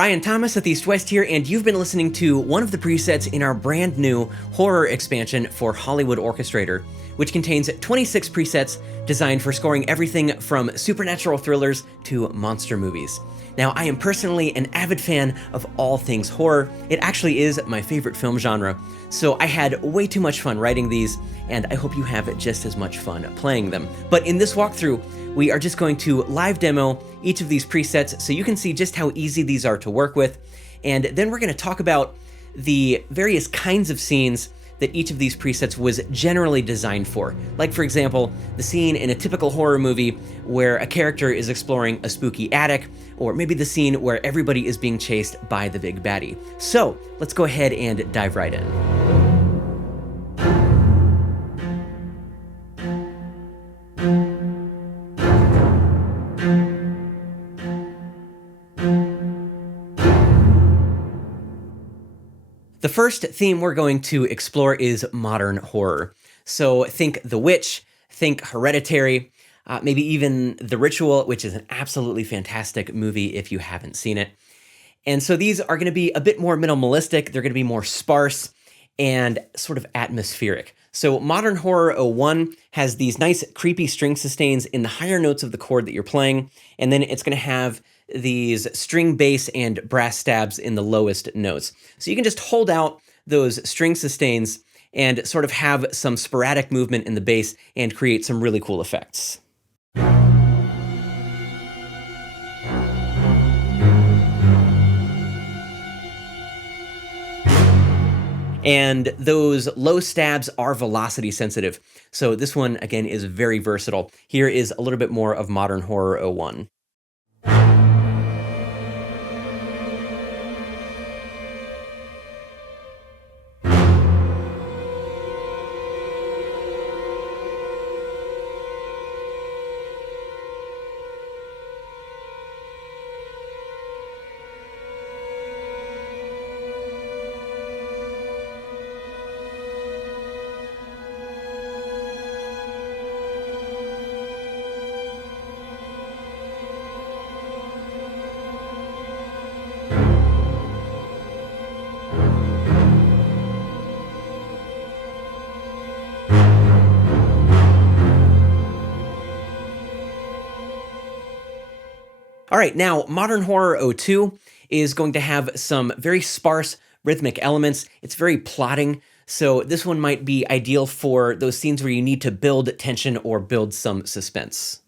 Ryan Thomas with EastWest here, and you've been listening to one of the presets in our brand new horror expansion for Hollywood Orchestrator, which contains 26 presets designed for scoring everything from supernatural thrillers to monster movies. Now, I am personally an avid fan of all things horror. It actually is my favorite film genre, so I had way too much fun writing these, and I hope you have just as much fun playing them. But in this walkthrough, we are just going to live demo each of these presets so you can see just how easy these are to work with, and then we're going to talk about the various kinds of scenes that each of these presets was generally designed for. Like, for example, the scene in a typical horror movie where a character is exploring a spooky attic, or maybe the scene where everybody is being chased by the big baddie. So let's go ahead and dive right in. The first theme we're going to explore is modern horror. So think The Witch, think Hereditary, maybe even The Ritual, which is an absolutely fantastic movie if you haven't seen it. And so these are going to be a bit more minimalistic, they're going to be more sparse and sort of atmospheric. So Modern Horror 01 has these nice creepy string sustains in the higher notes of the chord that you're playing, and then it's going to have these string bass and brass stabs in the lowest notes. So you can just hold out those string sustains and sort of have some sporadic movement in the bass and create some really cool effects. And those low stabs are velocity sensitive. So this one, again, is very versatile. Here is a little bit more of Modern Horror 01. All right, now Modern Horror 02 is going to have some very sparse rhythmic elements. It's very plotting, so this one might be ideal for those scenes where you need to build tension or build some suspense.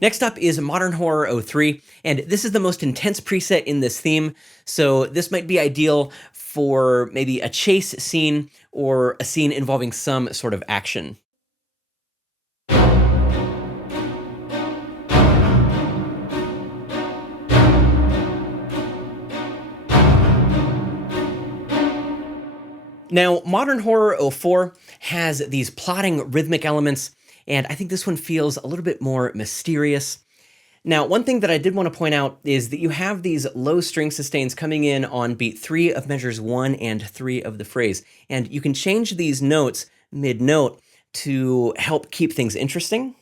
Next up is Modern Horror 03, and this is the most intense preset in this theme, so this might be ideal for maybe a chase scene or a scene involving some sort of action. Now, Modern Horror 04 has these plotting rhythmic elements, and I think this one feels a little bit more mysterious. Now, one thing that I did want to point out is that you have these low string sustains coming in on beat 3 of measures 1 and 3 of the phrase, and you can change these notes mid-note to help keep things interesting.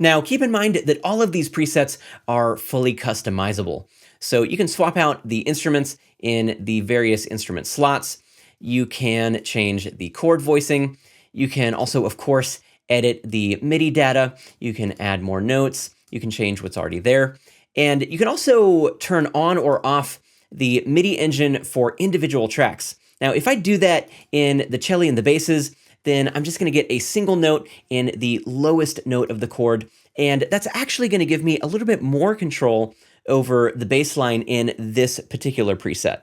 Now, keep in mind that all of these presets are fully customizable. So you can swap out the instruments in the various instrument slots. You can change the chord voicing. You can also, of course, edit the MIDI data. You can add more notes. You can change what's already there. And you can also turn on or off the MIDI engine for individual tracks. Now, if I do that in the cello and the basses, then I'm just going to get a single note in the lowest note of the chord, and that's actually going to give me a little bit more control over the bass line in this particular preset.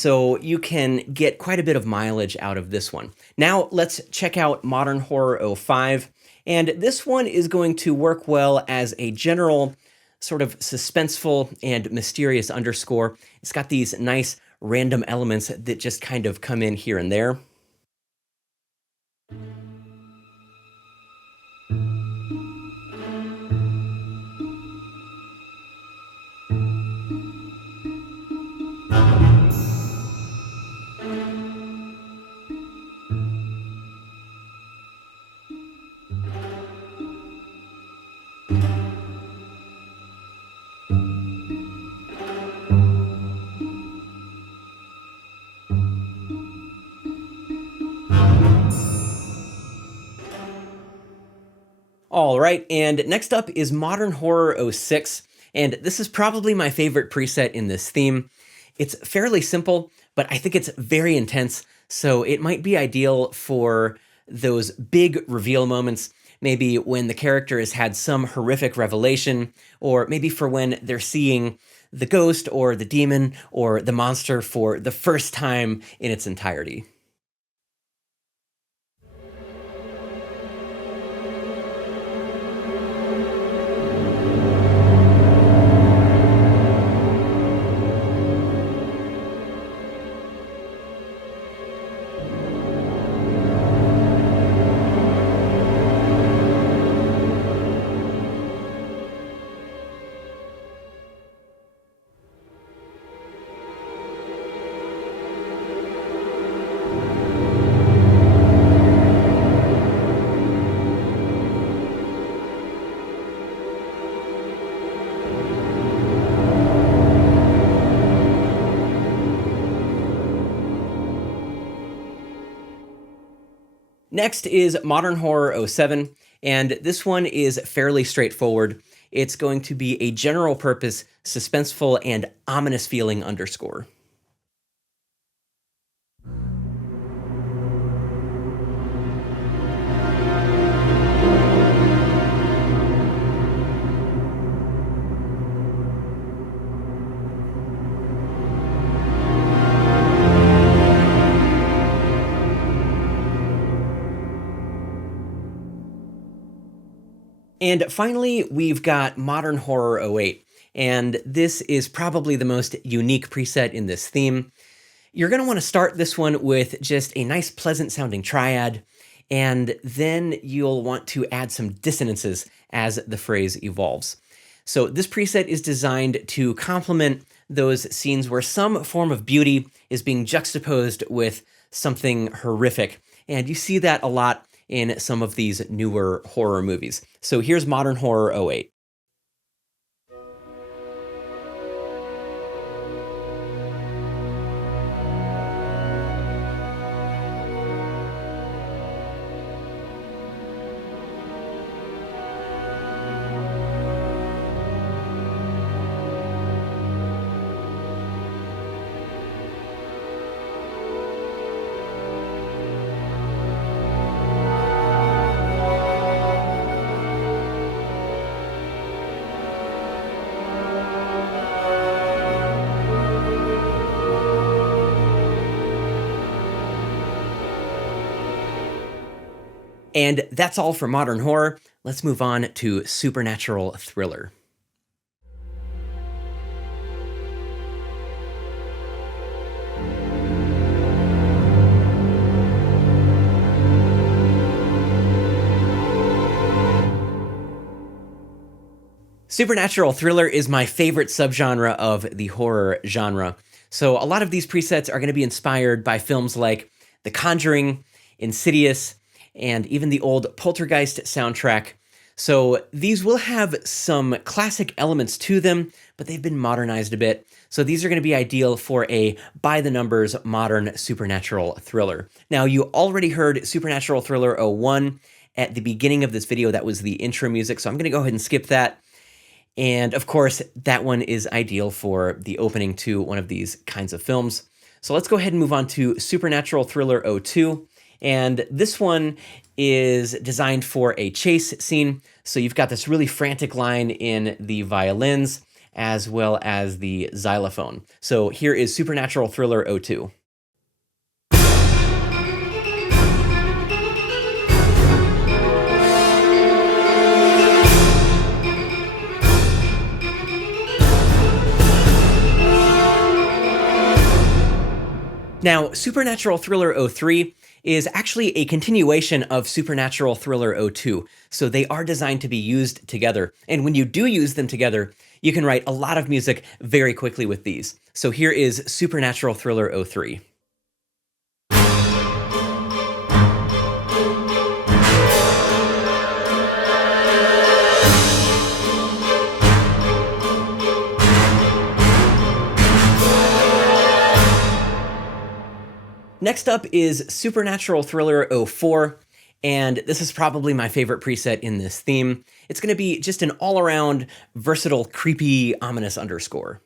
so you can get quite a bit of mileage out of this one. Now let's check out Modern Horror 05, and this one is going to work well as a general sort of suspenseful and mysterious underscore. It's got these nice random elements that just kind of come in here and there. All right, and next up is Modern Horror 06, and this is probably my favorite preset in this theme. It's fairly simple, but I think it's very intense, so it might be ideal for those big reveal moments, maybe when the character has had some horrific revelation, or maybe for when they're seeing the ghost or the demon or the monster for the first time in its entirety. Next is Modern Horror 07, and this one is fairly straightforward. It's going to be a general purpose, suspenseful, and ominous feeling underscore. And finally, we've got Modern Horror 08, and this is probably the most unique preset in this theme. You're going to want to start this one with just a nice pleasant sounding triad, and then you'll want to add some dissonances as the phrase evolves. So this preset is designed to complement those scenes where some form of beauty is being juxtaposed with something horrific, and you see that a lot in some of these newer horror movies. So here's Modern Horror 08. And that's all for modern horror. Let's move on to supernatural thriller. Supernatural thriller is my favorite subgenre of the horror genre. So a lot of these presets are going to be inspired by films like The Conjuring, Insidious, and even the old Poltergeist soundtrack. So these will have some classic elements to them, but they've been modernized a bit. So these are going to be ideal for a by-the-numbers modern supernatural thriller. Now, you already heard Supernatural Thriller 01 at the beginning of this video. That was the intro music, so I'm going to go ahead and skip that. And of course, that one is ideal for the opening to one of these kinds of films. So let's go ahead and move on to Supernatural Thriller 02. And this one is designed for a chase scene. So you've got this really frantic line in the violins, as well as the xylophone. So here is Supernatural Thriller 02. Now, Supernatural Thriller 03 is actually a continuation of Supernatural Thriller 02, so they are designed to be used together. And when you do use them together, you can write a lot of music very quickly with these. So here is Supernatural Thriller 03. Next up is Supernatural Thriller 04, and this is probably my favorite preset in this theme. It's going to be just an all-around, versatile, creepy, ominous underscore.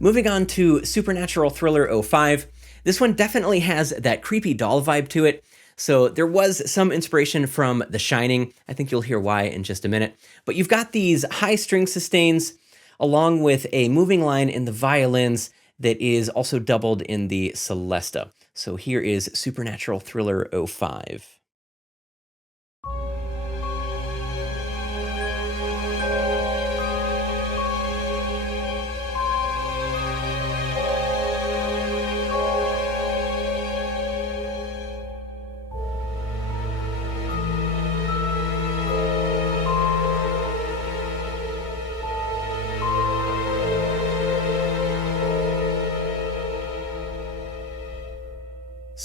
Moving on to Supernatural Thriller 05, this one definitely has that creepy doll vibe to it. So there was some inspiration from The Shining. I think you'll hear why in just a minute. But you've got these high string sustains along with a moving line in the violins that is also doubled in the celesta. So here is Supernatural Thriller 05.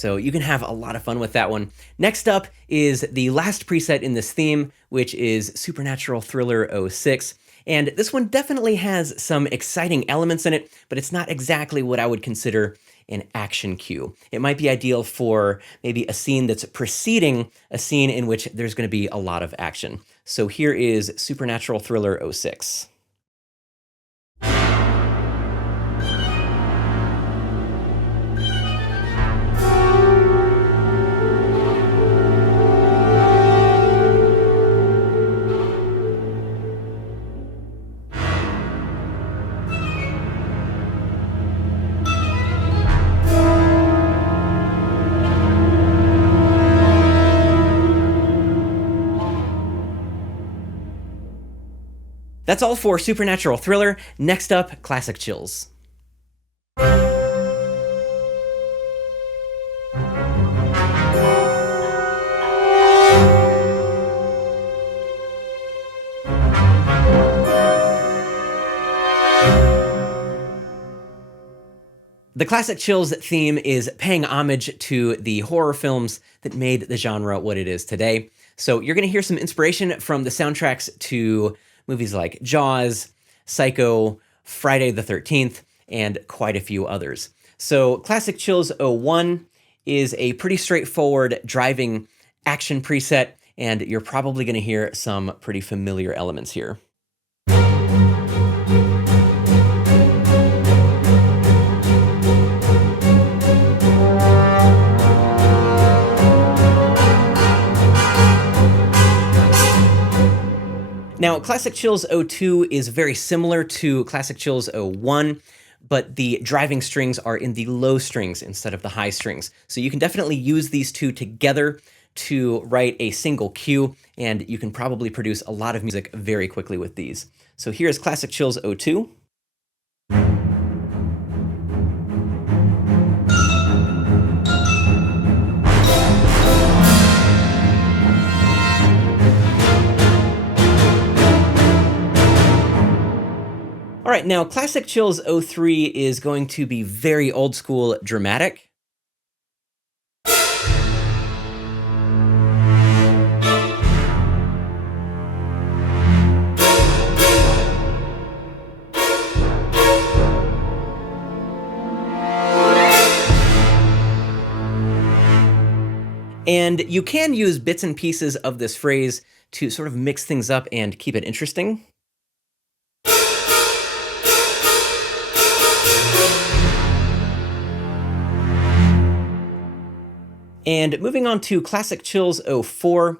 So you can have a lot of fun with that one. Next up is the last preset in this theme, which is Supernatural Thriller 06. And this one definitely has some exciting elements in it, but it's not exactly what I would consider an action cue. It might be ideal for maybe a scene that's preceding a scene in which there's going to be a lot of action. So here is Supernatural Thriller 06. That's all for Supernatural Thriller. Next up, Classic Chills. The Classic Chills theme is paying homage to the horror films that made the genre what it is today. So you're going to hear some inspiration from the soundtracks to movies like Jaws, Psycho, Friday the 13th, and quite a few others. So Classic Chills 01 is a pretty straightforward driving action preset, and you're probably going to hear some pretty familiar elements here. Now, Classic Chills 02 is very similar to Classic Chills 01, but the driving strings are in the low strings instead of the high strings. So you can definitely use these two together to write a single cue, and you can probably produce a lot of music very quickly with these. So here's Classic Chills 02. All right, now Classic Chills 03 is going to be very old school dramatic. And you can use bits and pieces of this phrase to sort of mix things up and keep it interesting. And moving on to Classic Chills '04,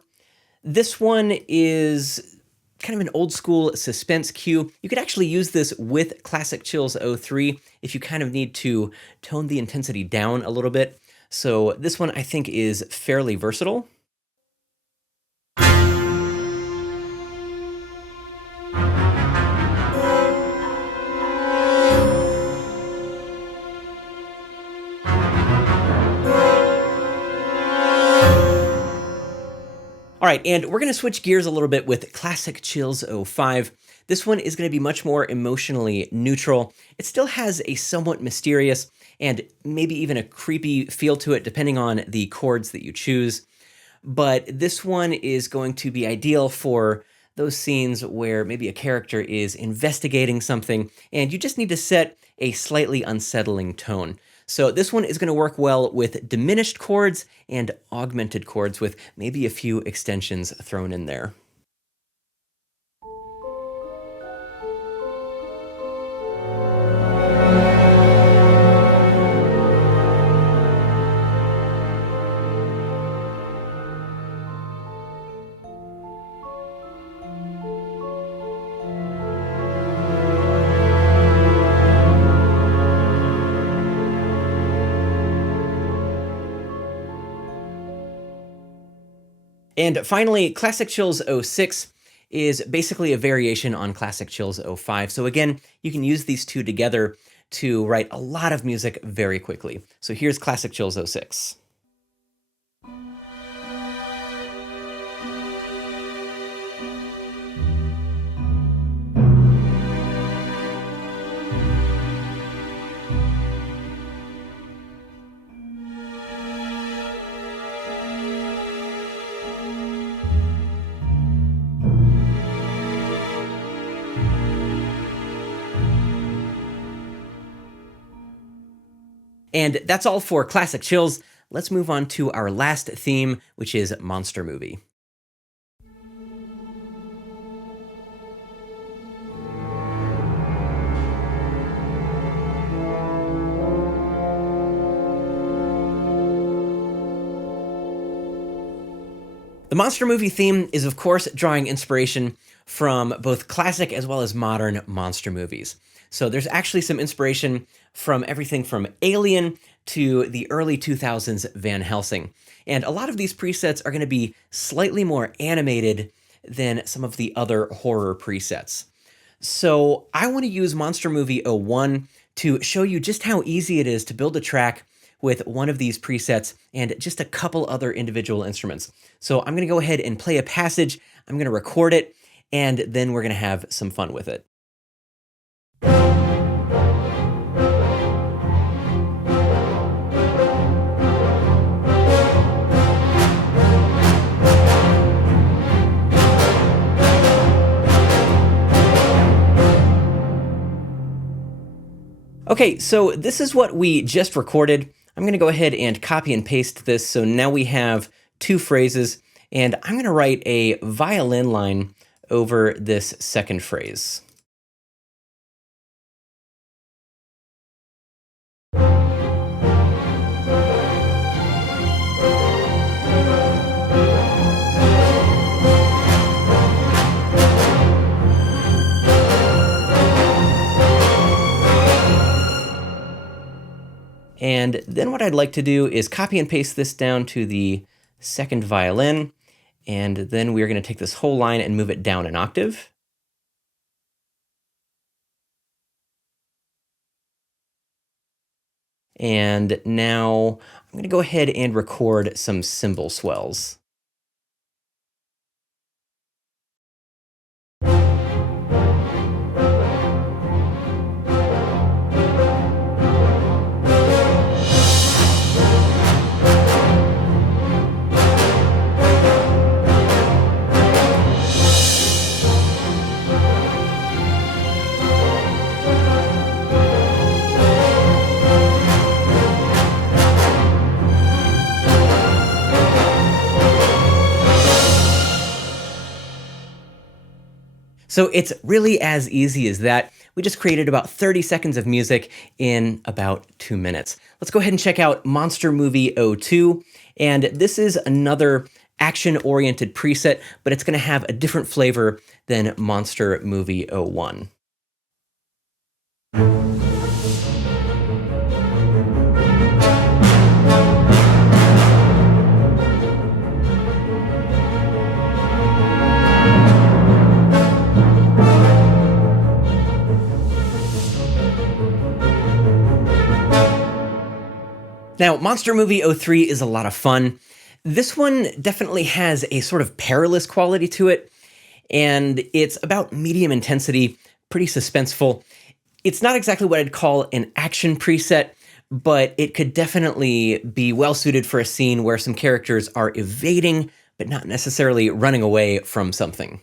this one is kind of an old school suspense cue. You could actually use this with Classic Chills '03 if you kind of need to tone the intensity down a little bit. So this one I think is fairly versatile. All right, and we're gonna switch gears a little bit with Classic Chills '05. This one is gonna be much more emotionally neutral. It still has a somewhat mysterious and maybe even a creepy feel to it, depending on the chords that you choose. But this one is going to be ideal for those scenes where maybe a character is investigating something and you just need to set a slightly unsettling tone. So this one is going to work well with diminished chords and augmented chords with maybe a few extensions thrown in there. And finally, Classic Chills '06 is basically a variation on Classic Chills '05. So again, you can use these two together to write a lot of music very quickly. So here's Classic Chills '06. And that's all for Classic Chills. Let's move on to our last theme, which is Monster Movie. The Monster Movie theme is, of course, drawing inspiration from both classic as well as modern monster movies. So there's actually some inspiration from everything from Alien to the early 2000s Van Helsing. And a lot of these presets are going to be slightly more animated than some of the other horror presets. So I want to use Monster Movie '01 to show you just how easy it is to build a track with one of these presets and just a couple other individual instruments. So I'm going to go ahead and play a passage, I'm going to record it, and then we're going to have some fun with it. Okay, so this is what we just recorded. I'm going to go ahead and copy and paste this. So now we have two phrases, and I'm going to write a violin line over this second phrase. And then what I'd like to do is copy and paste this down to the second violin, and then we're going to take this whole line and move it down an octave. And now I'm going to go ahead and record some cymbal swells. So it's really as easy as that. We just created about 30 seconds of music in about 2 minutes. Let's go ahead and check out Monster Movie 02. And this is another action-oriented preset, but it's going to have a different flavor than Monster Movie 01. Now, Monster Movie 03 is a lot of fun. This one definitely has a sort of perilous quality to it, and it's about medium intensity, pretty suspenseful. It's not exactly what I'd call an action preset, but it could definitely be well suited for a scene where some characters are evading, but not necessarily running away from something.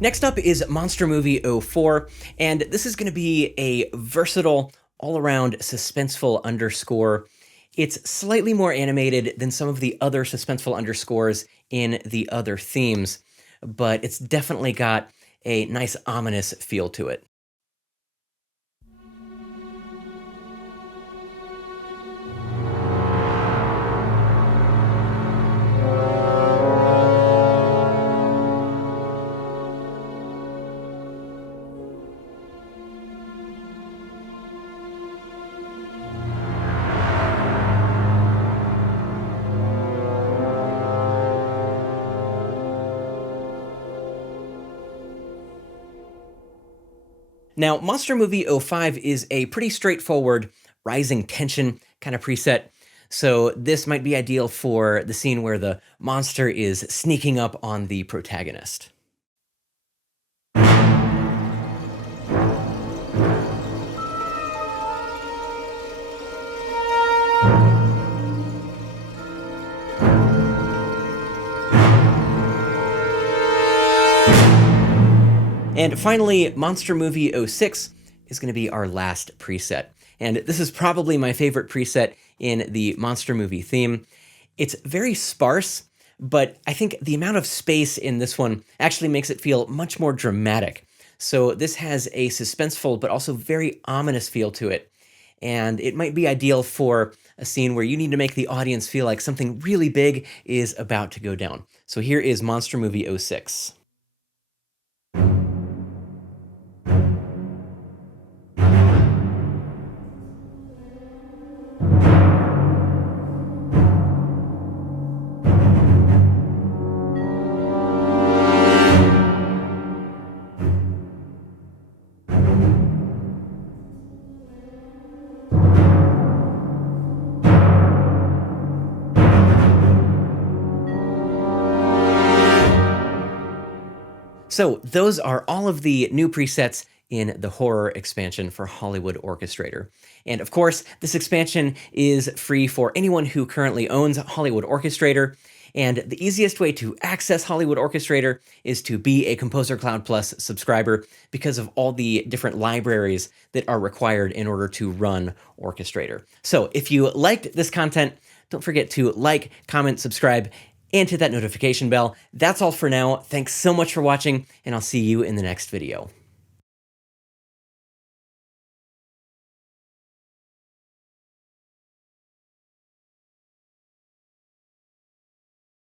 Next up is Monster Movie 04, and this is going to be a versatile, all-around suspenseful underscore. It's slightly more animated than some of the other suspenseful underscores in the other themes, but it's definitely got a nice ominous feel to it. Now, Monster Movie 05 is a pretty straightforward rising tension kind of preset, so this might be ideal for the scene where the monster is sneaking up on the protagonist. And finally, Monster Movie 06 is going to be our last preset. And this is probably my favorite preset in the monster movie theme. It's very sparse, but I think the amount of space in this one actually makes it feel much more dramatic. So this has a suspenseful but also very ominous feel to it. And it might be ideal for a scene where you need to make the audience feel like something really big is about to go down. So here is Monster Movie 06. So those are all of the new presets in the horror expansion for Hollywood Orchestrator. And of course, this expansion is free for anyone who currently owns Hollywood Orchestrator. And the easiest way to access Hollywood Orchestrator is to be a Composer Cloud Plus subscriber because of all the different libraries that are required in order to run Orchestrator. So if you liked this content, don't forget to like, comment, subscribe, and hit that notification bell. That's all for now. Thanks so much for watching, and I'll see you in the next video.